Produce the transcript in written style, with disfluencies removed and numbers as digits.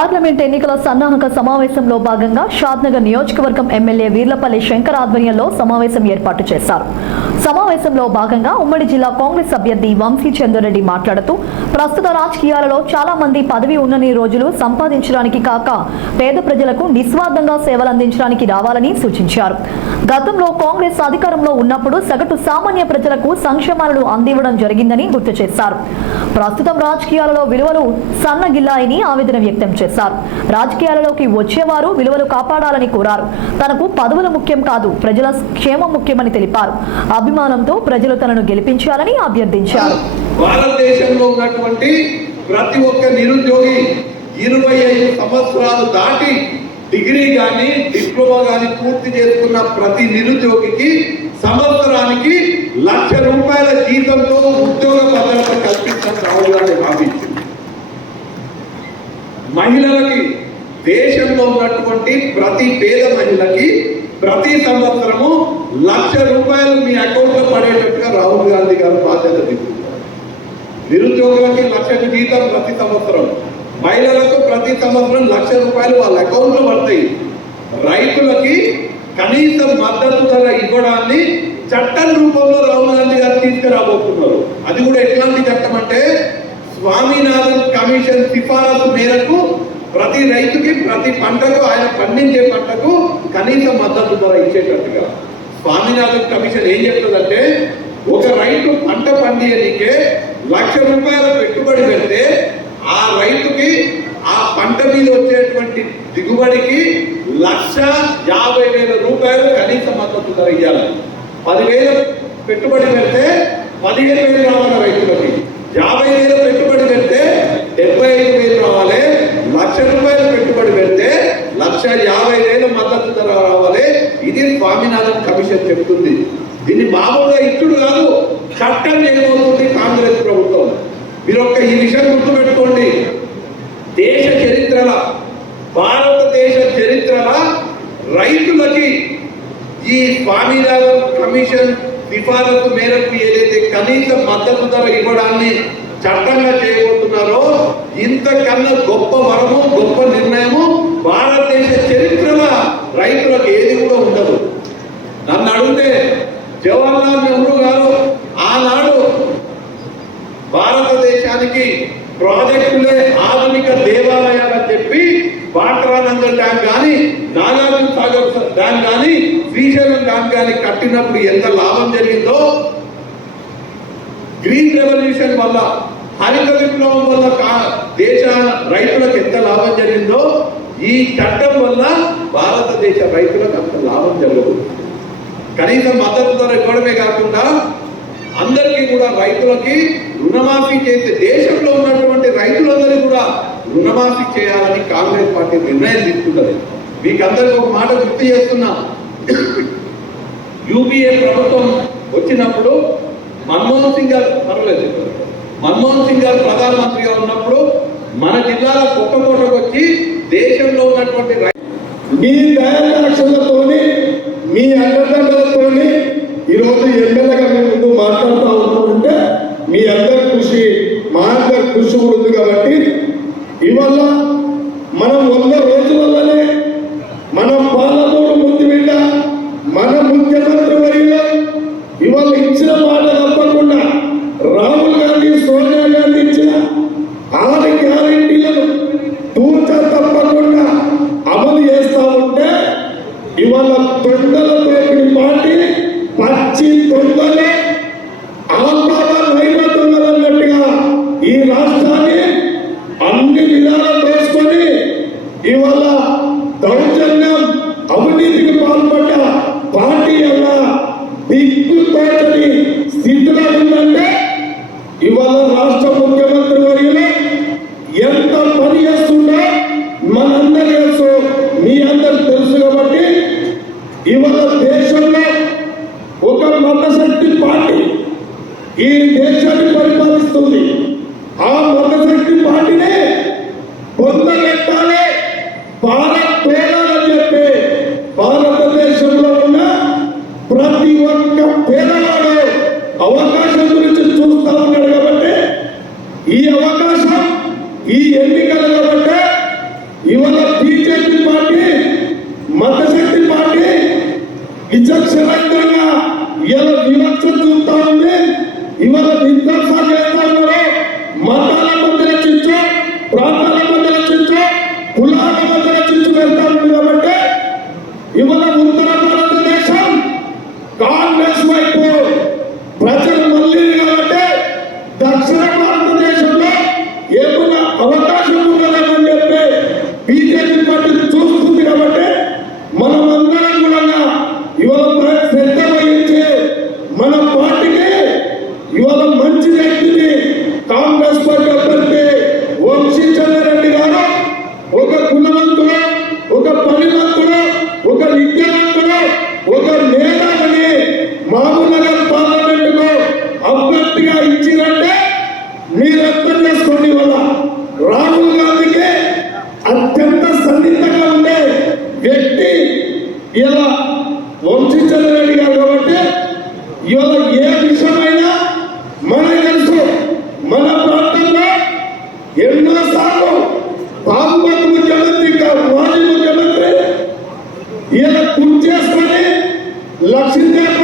Parliament ఎన్నికల సన్నాహక సమావేశంలో భాగంగా షాద్నగర్ నియోజకవర్గం ఎమ్మెల్యే వీర్లపల్లి శంకర్ ఆధ్వర్యంలో సమావేశం ఏర్పాటు చేశారు. సమావేశంలో భాగంగా ఉమ్మడి జిల్లా కాంగ్రెస్ అభ్యర్థి వంశీ చంద్రరెడ్డి మాట్లాడుతూ ప్రస్తుత రాజకీయాలలో చాలా మంది పదవి ఉన్నన్ని రోజులు సంపాదించడానికి కాక పేద ప్రజలకు నిస్వార్థంగా సేవలందించడానికి రావాలని సూచించారు. గతంలో కాంగ్రెస్ అధికారంలో ఉన్నప్పుడు సగటు సామాన్య ప్రజలకు సంక్షేమాలను అందివ్వడం జరిగిందని గుర్తు చేశారు. ప్రస్తుతం రాజకీయాలలో విలువలు సన్నగిల్లాయని ఆవేదన వ్యక్తం చేశారు. రాజకీయాలలోకి వచ్చేవారు విలువలు కాపాడాలని కోరారు. తనకు పదవులు ముఖ్యం కాదు, ప్రజల క్షేమం ముఖ్యమని తెలిపారు. అభిమానంతో ప్రజలు తనను గెలిపించాలని అభ్యర్థించారు. భారతదేశంలో ఉన్నటువంటి ప్రతి ఒక్క నిరుద్యోగి 25 సంవత్సరాలు దాటి డిగ్రీ గాని డిప్లొమా గాని పూర్తి చేసుకున్న ప్రతి నిరుద్యోగికి సంవత్సరానికి ₹1,00,000 జీతంతో ఉద్యోగ భద్రత కల్పించడం రావాలని భావించింది. మహిళలకి దేశంలో ఉన్నటువంటి ప్రతి పేద మహిళకి ప్రతి సంవత్సరము ₹1,00,000 మీ అకౌంట్ లో పడేటట్టుగా రాహుల్ గాంధీ గారు బాధ్యత తీసుకుంటారు. నిరుద్యోగులకి 1,00,000 జీతం ప్రతి సంవత్సరం, మహిళలకు ప్రతి సంవత్సరం ₹1,00,000 వాళ్ళ అకౌంట్ లో పడతాయి. రైతులకి కనీస మద్దతు ధర ఇవ్వడాన్ని చట్టం రూపంలో రాహుల్ గాంధీ గారు తీసుకురాబోతున్నారు. అది కూడా ఎట్లాంటి చట్టం అంటే స్వామినాథన్ కమిషన్ సిఫారసు మేరకు ప్రతి రైతుకి ప్రతి పంటకు ఆయన పండించే పంటకు కనీస మద్దతు ధర ఇచ్చేటట్టుగా స్వామినాథన్ కమిషన్ ఏం చెప్తుందంటే, ఒక రైతు పంట పండియనికే ₹1,00,000 పెట్టుబడి పెడితే ఆ రైతుకి ఆ పంట మీద వచ్చేటువంటి దిగుబడికి ₹1,50,000 కనీస మద్దతు ధర ఇవ్వాలి. 10,000 పెట్టుబడి పెడితే 15,000 రావాలి రైతులకి, 50,000 పెట్టుబడి పెడితే 75,000 రావాలి, ₹1,00,000 పెట్టుబడి పెడితే 1,50,000 మద్దతు ధర రావాలి. ఇది స్వామినాథన్ కమిషన్ చెప్తుంది. దీన్ని మామూలుగా ఇచ్చుడు కాదు, చట్టం చేయబోతుంది కాంగ్రెస్ ప్రభుత్వం. మీరు ఈ విషయం గుర్తుపెట్టుకోండి. దేశ చరిత్రల, భారతదేశ చరిత్రల రైతులకి ఈ స్వామినాథన్ కమిషన్ సిఫారసు మేరకు ఏదైతే కనీస మద్దతు ధర ఇవ్వడాన్ని చట్టంగా చేయబోతున్నారో, ఇంతకన్నా గొప్ప వరము, గొప్ప నిర్ణయము భారతదేశ చరిత్రల రైతులకు ఏది కూడా ఉండదు. నన్ను అడిగితే జవహర్లాల్ నెహ్రూ గారు ఆనాడు భారతదేశానికి ప్రాజెక్టులే ఆధునిక దేవాలయాలని చెప్పి బాట్రానంగల్ డ్యామ్ కానీ, నాగార్జున సాగర్ డ్యామ్ కానీ, శ్రీశైలం డ్యామ్ కానీ కట్టినప్పుడు ఎంత లాభం జరిగిందో, గ్రీన్ రెవల్యూషన్ వల్ల, హరిత విప్లవం వల్ల దేశ రైతులకు ఎంత లాభం జరిగిందో, ఈ చట్టం వల్ల భారతదేశ రైతులకు అంత లాభం జరగదు. కనీసం మద్దతు ధర ఇవ్వడమే కాకుండా అందరికీ కూడా రైతులకి రుణమాఫీ చేసే, దేశంలో ఉన్నటువంటి రైతులందరికీ కూడా రుణమాఫీ చేయాలని కాంగ్రెస్ పార్టీ నిర్ణయం తీసుకున్నది. మీకు అందరికీ ఒక మాట గుర్తు చేస్తున్నా. యూపీఏ ప్రభుత్వం వచ్చినప్పుడు మన్మోహన్ సింగ్ గారు ప్రధానమంత్రిగా ఉన్నప్పుడు మన జిల్లాల కొత్తకోటకు వచ్చి దేశంలో ఉన్నటువంటి మీ దయాలక్ష్యంతోని, మీ అండదండలతోని ఈరోజు ఎమ్మెల్యేగా మీ ముందు మాట్లాడుతూ ఉన్నామంటే మీ అందరి కృషి, మా అందరి కృషి కూడా ఉంది. కాబట్టి ఇవాళ మనం 100 రోజులలోనే మన పాలమూరు ముందు బిడ్డ, మన ముఖ్యమంత్రి వర్యులు ఇవాళ ఇచ్చిన మాట తప్పకుండా రాహుల్ గాంధీ, సోనియా గాంధీ ఇచ్చిన 6 గ్యారెంటీలను తూచా తప్పకుండా అమలు చేస్తా ఉంటే ఇవాళ తొండలతో పార్టీ పచ్చి తొందలే అన్నట్టుగా ఈ రాష్ట్రాన్ని అన్ని విధాలు చేసుకొని ఇవాళ దౌర్జన్యం, అవినీతికి పాల్పడ్డ పార్టీ అలా దిక్కుతోచని స్థితిలో ఉందంటే ఇవాళ రాష్ట్ర ముఖ్యమంత్రి వర్యులు ఎంత పని చేస్తుందో మనందరి తెలుసు, మీ అందరు తెలుసు. కాబట్టి ఇవాళ దేశంలో ఒక మతశక్తి పార్టీ ఈ దేశాన్ని పరిపాలిస్తుంది. ఆ మతశక్తి పార్టీనే పొందగట్టాలి, భారత్ పేదాలని చెప్పి భారతదేశంలో ఉన్న ప్రతి ఒక్క పేదవాడు అవకాశం గురించి చూస్తా ఉన్నాడు. కాబట్టి ఈ అవకాశం, ఈ ఎన్నికల కాబట్టి విచక్షణంగా ఇలా వివక్ష చూస్తా ఉంది. ఇవాళ విధ్వంస చేస్తా ఉన్నారు. మతాల మధ్య చిచ్చు, ప్రాంతాల మధ్య చిచ్చు, కులాల మధ్య చిచ్చు పెడతా ఉంది. కాబట్టి ఇవాళ ఉత్తర భారతదేశం కాంగ్రెస్ వైపు ప్రజలు మళ్ళీ కాబట్టి దక్షిణ భారతదేశంలో ఏమైనా అవకాశం ఉన్నదని చెప్పి బీజేపీ పార్టీ చూస్తుంది. కాబట్టి మనమందరం కూడా ఇవాళ శ్రద్ధ వహించి మన పార్టీకి ఇవాళ మంచి వ్యక్తిని కాంగ్రెస్ పార్టీ అభ్యర్థి వంశీ చంద్రారెడ్డి గారు ఒక గుణవంతుడు, ఒక పనివంతుడు, ఒక విద్యావంతుడు, ఒక నేతని మహబూబ్నగర్ పార్లమెంటుకు అభ్యర్థిగా ఇచ్చినట్టే మీరు అర్థం చేసుకోండి. వల్ల రాహుల్ గాంధీకి అత్యంత సన్నిహితంగా ఉండే వ్యక్తి ఇలా వంశీ చంద్రారెడ్డి గారు. కాబట్టి ఇవాళ ఏ విషయమైనా మనకు తెలుసు. మన ప్రాంతంలో ఎన్నోసార్లు బాబుబాబు ముఖ్యమంత్రి, మాజీ ముఖ్యమంత్రి ఇలా గుర్తు చేసుకొని లక్ష్మీదేవి